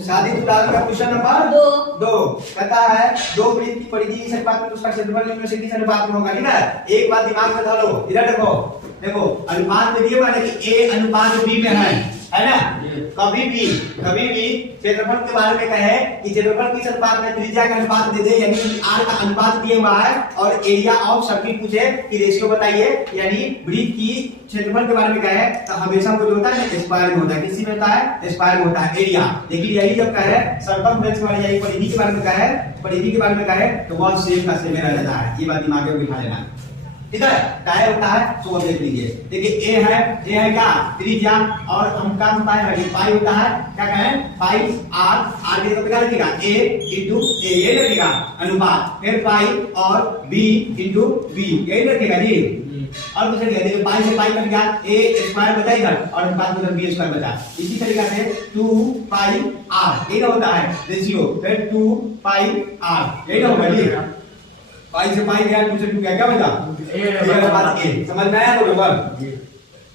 सादित उदाहरण का question number 2 कहता है दो वृत्त की परिधि इस अनुपात में उसका क्षेत्रफल निम्न से किस अनुपात में होगा। ठीक है, एक बात दिमाग में डालो, इधर देखो देखो अनुपात में दिया हुआ है कि a अनुपात b में है ना। कभी भी क्षेत्रफल के बारे में कहे कि क्षेत्रफल किस अनुपात में, त्रिज्या का अनुपात दे दे यानी r का अनुपात दिया हुआ है और एरिया ऑफ सर्किल पूछे कि रेशियो बताइए यानी वृत्त की क्षेत्रफल के बारे में कहे तो हमेशा वो जो होता है स्क्वायर में होता है। किसी में होता है स्क्वायर में होता है एरिया। लेकिन यही जब कहे सर्कमफ्रेंस वाले यानी परिधि के बारे में कहे, परिधि के बारे में कहे तो वह सेम का सेम रह जाता है। ये बात दिमाग में बिठा लेना। ठीक है, काय होता है तो वो देख लीजिए। देखिए ए है क्या त्रिज्या और हम का होता है पाई होता है क्या कहें पाई आर के तो क्या लिखेगा a इनटू a ये लिखेगा अनुपात, फिर पाई और b इनटू b ये लिखेगा जी। और दूसरे क्या देखिए पाई से पाई कट गया a स्क्वायर बचा इधर और अनुपात में b स्क्वायर बचा। इसी तरीके से 2 पाई r ये होता है रेशियो, फिर 2 पाई r ये होगा जी। पाई से पाई गया 2 से 2 क्या बचा a। समझ में आया बरोबर।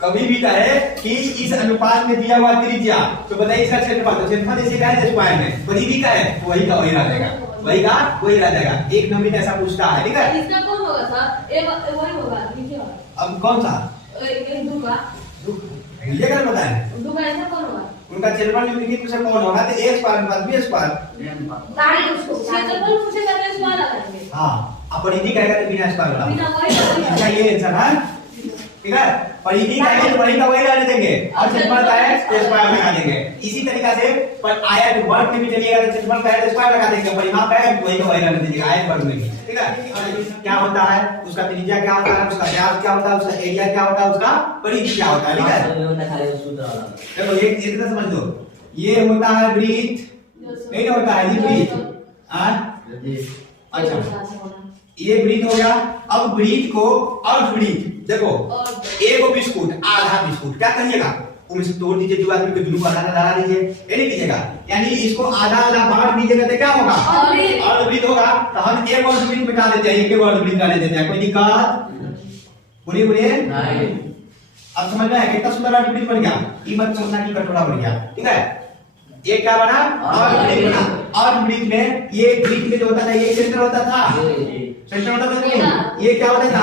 कभी भी कहे कि इस अनुपात में दिया हुआ त्रिज्या तो बताइए इसका क्षेत्रफल, तो क्षेत्रफल इसे क्या है स्क्वायर में, परिधि का है वही का वही रह जाएगा, वही का वही रह जाएगा। एक नंबर ऐसा पूछता है। ठीक है, इसका कौन होगा सर ए वही होगा नीचे वाला। अब कौन सा एक दूंगा ये कर बताएं दूंगा ऐसा कौन होगा उनका क्षेत्रफल निम्नलिखित में से कौन होगा तो a स्क्वायर अनुपात b स्क्वायर। ताड़ी उसको क्षेत्रफल पूछे करने से वाला करेंगे। हां अब परिधि कहेगा तो बिना स्क्वायर वाला बिना वही अच्छा ये आंसर है। ठीक है, परिधि कहेंगे तो वही का वही रहने देंगे और क्षेत्रफल का है तो स्क्वायर लगा देंगे। इसी तरीके से पर आयत वर्ग में भी चलिएगा तो क्षेत्रफल का है तो स्क्वायर लगा देंगे, परिमाप का है वही का वही रहने दीजिएगा आयत वर्ग में। ठीक है, क्या होता है उसका त्रिज्या क्या होता है, उसका व्यास क्या होता है, उसका एरिया क्या होता है, उसका परिधि क्या होता है। ठीक है, चलो एक इतना समझ लो। ये होता है वृत्त, नहीं होता है जी वृत्त। अच्छा ये वृत्त हो गया। अब वृत्त को अर्धवृत्त देखो एक बिस्कुट आधा बिस्कुट क्या कहिएगा उनमें से तोड़ दीजिए, जो आदमी को जुलू आधा लगा दीजिए ये नहीं कीजिएगा यानी इसको आधा आधा बांट दीजिएगा तो क्या होगा अर्धवृत्त होगा। तो हम एक अर्धवृत्त मिटा देते हैं, एक अर्धवृत्त निकाल देते हैं, कोई दिक्कत बोलिए बोलिए नहीं। अब समझ में आया कितना सुंदर अर्धवृत्त बन गया, ये मत सोचना कि कटोरा बन गया। ठीक है, ये क्या बना अर्धवृत्त बना। अर्धवृत्त में ये वृत्त में जो होता था ये सेंटर होता था, सेंटर होता था, ये क्या होता था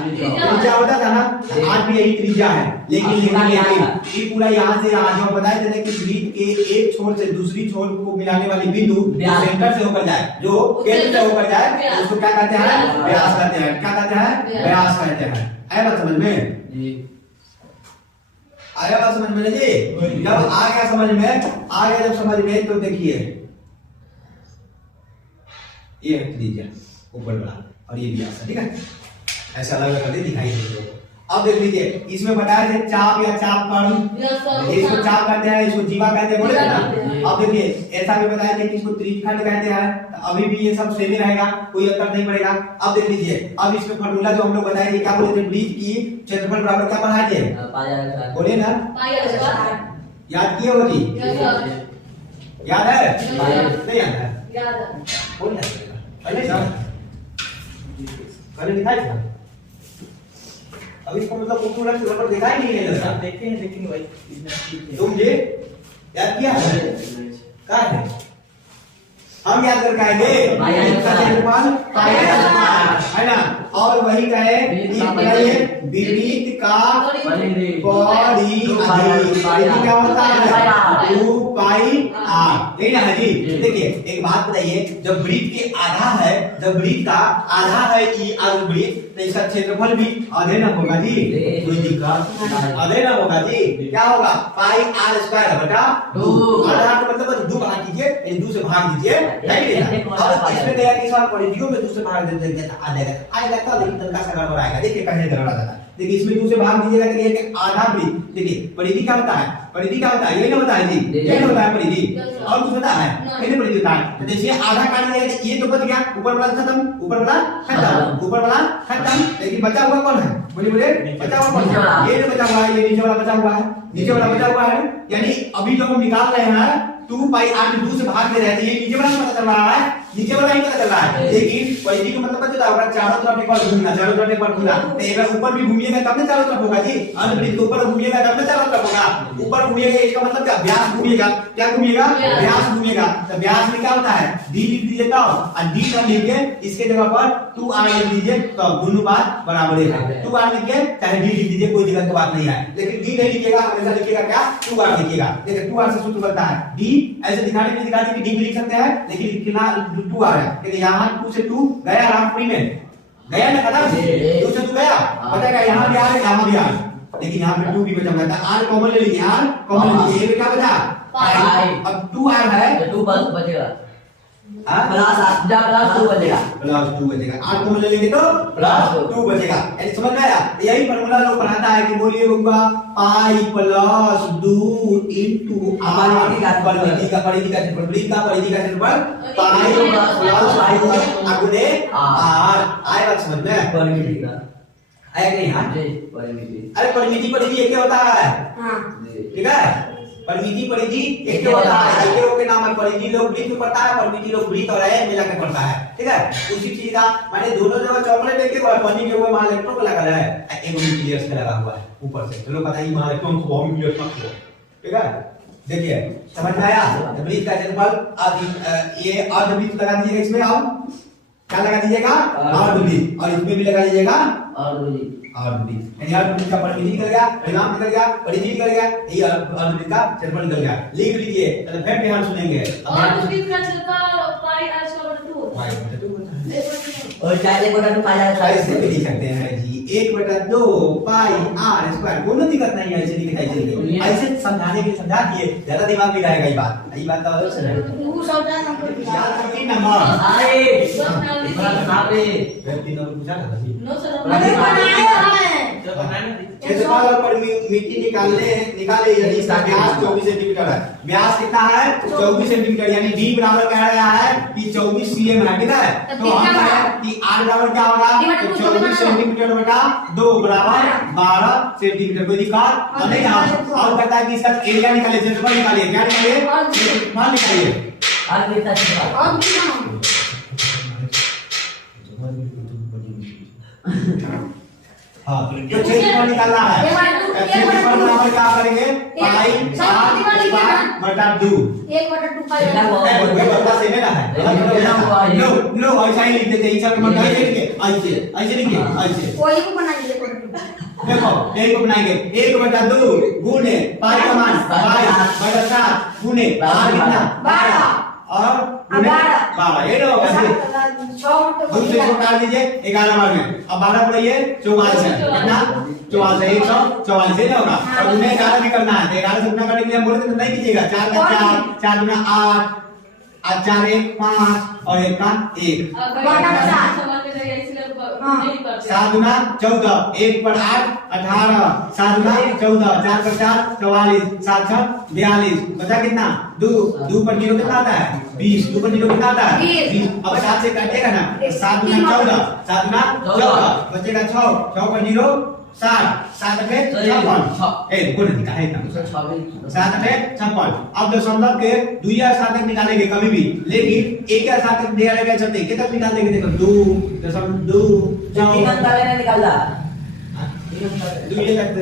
त्रिज्या होता था ना। आज भी यही त्रिज्या है लेकिन ये पूरा यहाँ से यहाँ जो बताए थे कि वृत्त के एक छोर से दूसरी छोर को मिलाने वाली बिंदु सेंटर से होकर जाए, जो केंद्र से होकर जाए उसको क्या कहते हैं व्यास कहते हैं। क्या कहते हैं व्यास कहते हैं। आया बात समझ में, आया बात समझ में जी। जब आ गया समझ में, आ गया जब समझ में तो देखिए ये है त्रिज्या ऊपर वाला और ये व्यास है। ठीक है, ऐसा अलग अलग दिखाई देते हैं। अब देख लीजिए इसमें बताया थे चाप या चाप कण, इसको चाप कहते हैं, इसको जीवा कहते हैं, बोले ना। अब देखिए ऐसा भी बताया थे कि इसको त्रिखंड कहते हैं, तो अभी भी ये सब सेम ही रहेगा, कोई अंतर नहीं पड़ेगा। अब देख लीजिए अब इसमें फॉर्मूला जो हम लोग बताए थे क्या बोले थे, वृत्त की क्षेत्रफल बराबर क्या पढ़ाए थे बोले ना, याद किए हो जी, याद है नहीं याद है बोल पहले दिखाई था। अब इसका मतलब फॉर्मूला क्षेत्रफल दिखाई नहीं है जैसा देखते हैं लेकिन भाई तुम ये याद किया है क्या है हम याद कर आएंगे है ना। और वही कहे विपरीत का परिधि क्या होता है 2 पाई r यही ना है जी। देखिए एक बात बताइए, जब वृत्त के आधा है, जब वृत्त का आधा है ई अर्धवृत्त तो इसका क्षेत्रफल भी आधे ना होगा जी, कोई दिक्कत आधे ना होगा जी। क्या होगा पाई r स्क्वायर बटा 2। आधा का मतलब 2 भाग कीजिए, 2 से भाग दीजिए नहीं देगा। अब इसमें क्या कि इस बार परिधियों में 2 से भाग दे देता आएगा तो लेकिन तनका सा गड़बड़ आएगा। देखिए कैसे गड़बड़ आता है। देखिए इसमें 2 से भाग दीजिएगा तो ये आधा वृत्त। देखिए परिधि क्या होता है, परिधि क्या होता है ये ना होता है जी, ये ना होता है परिधि और कुछ होता है कितने परिधि होता है। तो जैसे आधा काट दिया ये तो बच गया, ऊपर वाला खत्म, ऊपर वाला खत्म, ऊपर वाला खत्म, लेकिन बचा हुआ कौन है बोलिए बोलिए बचा हुआ कौन है, ये जो बचा हुआ है, ये नीचे वाला बचा हुआ है, नीचे वाला बचा हुआ है। यानी अभी जो हम निकाल रहे हैं 2 पाई r 2 से भाग दे रहे हैं, ये नीचे वाला पता चल रहा है नीचे वाला ही पता चल रहा है, लेकिन परिधि का मतलब पता होगा चारों तरफ एक बार घूमना, चारों तरफ एक बार घूमना। तो अगर ऊपर भी घूमिएगा तब ना चारों तरफ होगा जी, अंतरिक्ष के ऊपर घूमिएगा तब ना चारों तरफ होगा। ऊपर घूमिएगा इसका मतलब क्या, व्यास घूमिएगा, क्या घूमिएगा, व्यास घूमिएगा। तो व्यास में क्या होता है, d लिख दीजिए तब, और d तब लिख के इसके जगह पर 2r लिख दीजिए, तो दोनों बात बराबर है। 2r लिख के चाहे d लिख दीजिए, कोई दिक्कत की बात नहीं है, लेकिन d नहीं लिखिएगा, हमेशा लिखिएगा क्या, 2r लिखिएगा। देखिए 2r से सूत्र बनता है d, ऐसे दिखाने के लिए दिखा कि d भी लिख सकते हैं, लेकिन लिखना 2r है। देखिए यहाँ 2 से 2 गया रामपुरी में, गया ना, पता 2 से 2 गया, पता है यहाँ भी r, यहाँ भी r, लेकिन यहाँ पे 2 भी बचा हुआ था, r कॉमन ले लीजिए, r कॉमन ले लीजिए, ये क्या बचा, अब 2r है, 2 बचेगा, प्लस 2 बचेगा, प्लस 2 बचेगा, r कॉमन ले लेंगे तो प्लस 2 बचेगा। यानी समझ में आया, यही फार्मूला लोग पढ़ाता है कि बोलिए होगा पाई प्लस 2 इनटू r, परिधि का क्षेत्रफल पाई प्लस 2 गुणे r। आए बात समझ में, परिमिति का आया कि नहीं, हां परिमिति, अरे परिमिति एक होता है, हां ठीक है, परिधि एक होता है, एक के नाम है परिधि, लोग वृत्त में पढ़ता है, परिमिति लोग वृत्त और आयत मिला के पढ़ता है, ठीक है। उसी चीज का माने दोनों जगह चॉकलेट एक हुआ है, पन्नी के ऊपर वहां इलेक्ट्रोड लगा है, एक न्यूक्लियस का लगा हुआ है ऊपर से, चलो पता ही वहां इलेक्ट्रॉन को बॉम्ब न्यूक्लियस मत हो, ठीक है। देखिए समझ में आया, वृत्त का क्षेत्रफल, ये अर्धवृत्त लगा दीजिएगा इसमें, अब क्या लगा दीजिएगा, अर्धवृत्त, और इसमें भी लगा दीजिएगा अर्धवृत्त, यानी अर्धवृत्त का परिधि निकल गया, परिमाप निकल गया, परिधि निकल गया, ये अर्धवृत्त का क्षेत्रफल निकल गया। लिख लीजिए, तो फिर ध्यान सुनेंगे। अर्धवृत्त का क्षेत्रफल पाई r स्क्वायर 2 और चाहे 1/2 पाई ऐसे भी लिख सकते हैं जी, 1/2 पाई r स्क्वायर, कोई दिक्कत नहीं है, ऐसे लिखा है, ऐसे समझाने के लिए समझा दिए, ज्यादा दिमाग में रहेगा ये बात का अलग से रहेगा। तू सौदा नंबर याद रखिए नंबर, अरे बना दे, व्यक्ति नंबर पूछा था जी, नो सर मैंने बनाया है, क्षेत्रफल और परिमिति निकाले यदि इसका व्यास 24 सेंटीमीटर है, व्यास कितना है 24 सेंटीमीटर, यानी d बराबर कह रहा है कि 24 cm है, ठीक है। तो हम कहें कि r बराबर क्या होगा, तो 24 सेंटीमीटर बटा 2 बराबर 12 सेंटीमीटर, कोई दिक्कत नहीं है। और कहता है कि इसका एरिया निकालिए, क्षेत्रफल निकालिए, क्या निकालिए, क्षेत्रफल निकालिए, अर्धवृत्त का क्षेत्रफल, अब कितना हाँ तो क्षेत्रफल निकालना है, क्षेत्रफल बराबर क्या करेंगे, पाई r बटा 2, 1/2 पाई वही बता से लेना है, नो ऐसा ही लिख देते हैं, ऐसा मतलब ऐसे लिखिए, ऐसे कोई को बनाइए, देखो एक को बनाएंगे, 1/2 गुणे पाई का मान पाई बटा 7 गुणे r कितना 12 और गुणे 12, ये होगा दूसरे को काट दीजिए 11 बार में, अब 12 बढ़ाइए 44 है, कितना 44 है, 144 है ना होगा, और गुणे 11 भी करना है, 11 से गुना करने के लिए हम बोलते तो नहीं कीजिएगा, 4 का 4, 4 गुना 8, 4 1 5 और 1 का 1, 7 गुना 14, 1 पर 8 18, 7 गुना 14, 4 पर 4 44, 7 6 42, बचा कितना 2 पर 0 कितना आता है 20, 2 पर 0 कितना आता है 20, अब 7 से काटिएगा ना, 7 गुना 14, 7 गुना 14 बचेगा 6, 6 पर 0 7, 7 पे 56, कोई नहीं है ना, 7 पे 56। अब दशमलव के 2 या 7 तक निकालेंगे कभी भी, लेकिन 1 या 7 तक दिया रहेगा चलते, कितना निकाल देंगे, देखो 2.2 तीन अंक वाले निकालना, 2 ये तक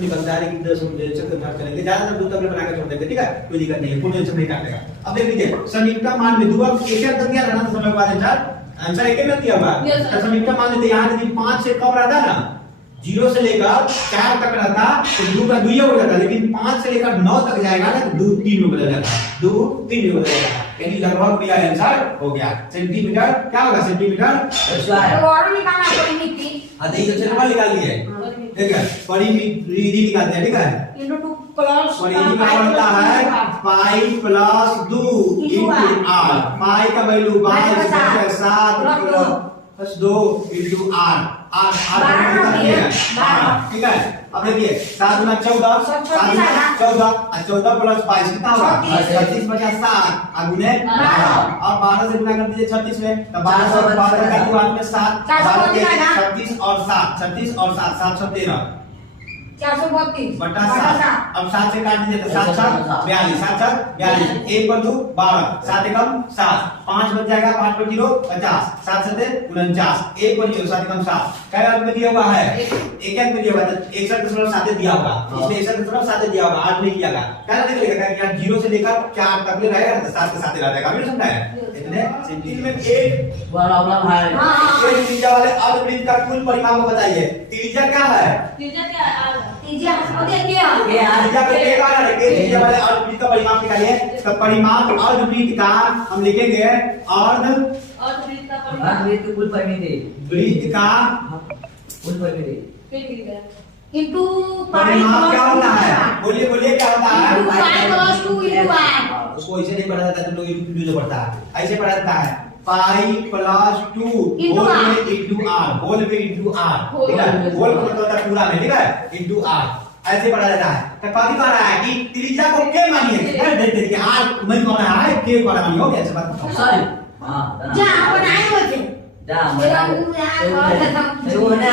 निकलता है, लेकिन 10 चक्कर भाग करेंगे, ज्यादा 2 तक बना के छोड़ देंगे, ठीक है, कोई दिक्कत नहीं है, पूर्ण नहीं काटेगा। अब देख लीजिए समीकरण मान में 2 अंक एक अंक दिया रहना, समय बाद आंसर एक में दिया हुआ, तो समीकरण मान लेते यहाँ यदि 5 से कम रहता ना, 0 से लेकर 4 तक रहता तो 2 का 2 हो जाता, लेकिन 5 से लेकर 9 तक जाएगा ना तो 2 3 में बदल जाता, 2 3 में बदल जाता, यानी लगभग मेरा आंसर हो गया। सेंटीमीटर क्या होगा, सेंटीमीटर स्क्वायर, और निकालना परिमिति, हां तो ये क्षेत्रफल निकाल लिया है, ठीक है, परिमिति निकालते हैं, ठीक है, इनटू 2 प्लस परिमिति का बनता है पाई प्लस 2 इनटू r, पाई का वैल्यू 7 प्लस 2 इनटू r, ठीक है। अब देखिए 7 गुना 14, 7 गुना 14 और 14 प्लस 22 कितना होगा 36 बचा 7 गुने 12, और 12 से गुना कर दीजिए 36 में, तो 12 से 12 का 2 में 7, 12 के 36 और 7, 36 और 7 713, 432 बटा 7। अब 7 से काट दीजिए तो 7 7 42, 7 7 42, 1 पर 2 12, 7 एकम 7, 5 बच जाएगा, 5 पर 0 50, 7 7 49, 1 पर 0 7 एकम 7। क्या अंक में दिया हुआ है? 1 अंक में दिया हुआ है, 61.7 दिया होगा, इसमें 61.7 दिया होगा, 8 नहीं दिया होगा। क्या लिखेगा कि यहाँ 0 से लेकर 4 तक ले रहेगा तो 7 के साथ रह जाएगा। समझ में है? इतने सिंपल में एक प्रॉब्लम है। एक त्रिज्या वाले अर्धवृत्त का कुल परिमाप बताइए। त्रिज्या क्या है? त्रिज्या क्या है? त्रिज्या समझिए क्या त्रिज्या का क्या कारण है? त्रिज्या वाले अर्धवृत्त का परिमाप निकालिए। तो परिमाप अर्धवृत्त का हम लिखेंगे अर्धवृत्त का परिमाप अर्धवृत्त कुल परिमिति वृत्त का कुल परिमिति फिर लिख है इनटू परिमाप क्या होता है? बोलिए बोलिए क्या होता है? +2 उसको ऐसे नहीं पढ़ा जाता, तुम लोग इंटू जो पढ़ता है ऐसे पढ़ा जाता है। Pi plus 2 Into whole R. में इंटू आर, होल में इंटू आर, होल ठीक है? में। होल का मतलब होता है पूरा में, ठीक है? इंटू आर ऐसे पढ़ा जाता है। तो कभी कह रहा है कि त्रिज्या को के मानिए, देख देखिए आर मैं कह रहा है के कह रहा हो, कैसे बात बताओ? सॉरी हां जा बनाए होते जा वो ने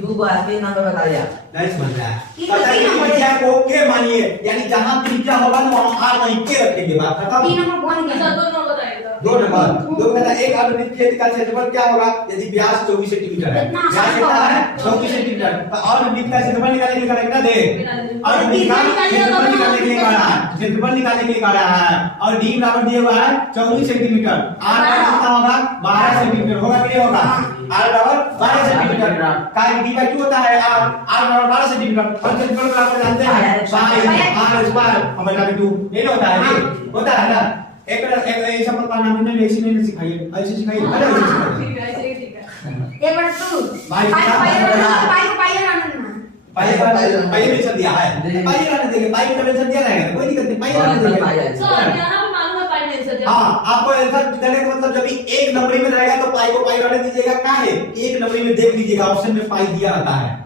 दो बार के नंबर बता दिया नहीं समझ रहा है। कहता है कि त्रिज्या को के मानिए, यानी जहां त्रिज्या होगा ना वहां आर नहीं के रखेंगे। बात खत्म। 3 नंबर बन अच्छा गया। 2 नंबर बताइएगा। 2 नंबर दो कहता है एक अर्धवृत्त के का क्षेत्रफल क्या होगा? यदि व्यास 24 सेंटीमीटर है, इतना व्यास आसान कितना है? होगा। 24 सेंटीमीटर। तो अर्धवृत्त का क्षेत्रफल निकालने के लिए कितना दे? अर्धवृत्त का क्षेत्रफल निकालने के लिए कह रहा है, क्षेत्रफल निकालने के लिए कह रहा है। और d बराबर दिया हुआ है 24 सेंटीमीटर। r बराबर कितना होगा? 12 सेंटीमीटर होगा कि नहीं होगा? r बराबर 12 सेंटीमीटर। का d/2 होता है r बराबर 12 सेंटीमीटर। और क्षेत्रफल को आप जानते हैं पाई r स्क्वायर हमारा 2 ये होता है जी, होता है ना। एक ऐसा मत पाना, हमने ऐसे नहीं सिखाइए, ऐसे सिखाइए, अरे ऐसे सिखाइए। ठीक है ऐसे ही ठीक है। ये बड़ा 2 भाई पाई में चल दिया है, पाई रहने देंगे, पाई का मेंशन दिया रहेगा, कोई दिक्कत नहीं, पाई रहने देंगे। सर यहाँ पे मालूम है पाई में आंसर हाँ, आपको आंसर देने का मतलब जब भी एक नंबरी में रहेगा तो पाई को पाई रहने दीजिएगा। क्या है? एक नंबरी में देख लीजिएगा ऑप्शन में पाई दिया रहता है,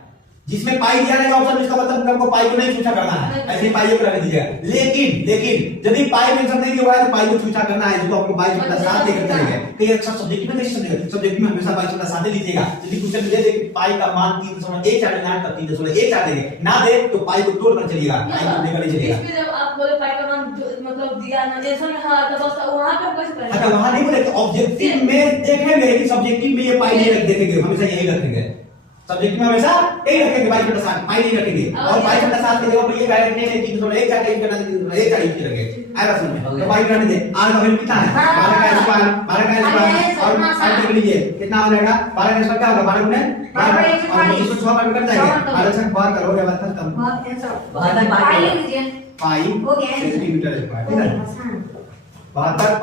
जिसमें पाई दिया रहेगा ऑप्शन, इसका मतलब हमको पाई को नहीं छूटा करना है, ऐसे ही पाई को रहने दीजिएगा। लेकिन यदि पाई मेंशन नहीं दिया हुआ है तो पाई को छूटा करना है, जो आपको 22/7 लेकर चलेंगे। तो ये अक्सर सब्जेक्ट में कैसे समझेगा? सब्जेक्ट में हमेशा 22/7 लीजिएगा। यदि क्वेश्चन दे दे कि पाई का मान 3.14 देना है तब 3.14 देंगे, ना दे तो पाई को तोड़ कर चलिएगा, पाई को लेकर नहीं चलिएगा। इसमें जब आप बोले पाई का मान मतलब दिया ना जैसा में हां तो बस वहां पे कैसे करेंगे? अच्छा वहां नहीं बोले, ऑब्जेक्टिव में देखेंगे कि सब्जेक्टिव में ये पाई नहीं रख देखेंगे, हमेशा यही रखेंगे। सब्जेक्ट में हमेशा यही रखेंगे 22/7, पाई नहीं रखेंगे। और 22/7 के जगह पर ये डायरेक्ट नहीं है 3.1 4 टाइप करना, 1 4 टाइप करेंगे। आएगा समझ में? तो पाई करने दे। r का वैल्यू कितना है? 12 का स्क्वायर, 12 का स्क्वायर और साइड देख लीजिए कितना आ जाएगा? 12 का स्क्वायर क्या होगा? 12 गुने 12 और इसको 6 बार कट जाएगा। आधा से बात करोगे बात खत्म। पाई लीजिए पाई हो गया सेंटीमीटर स्क्वायर, ठीक है? 72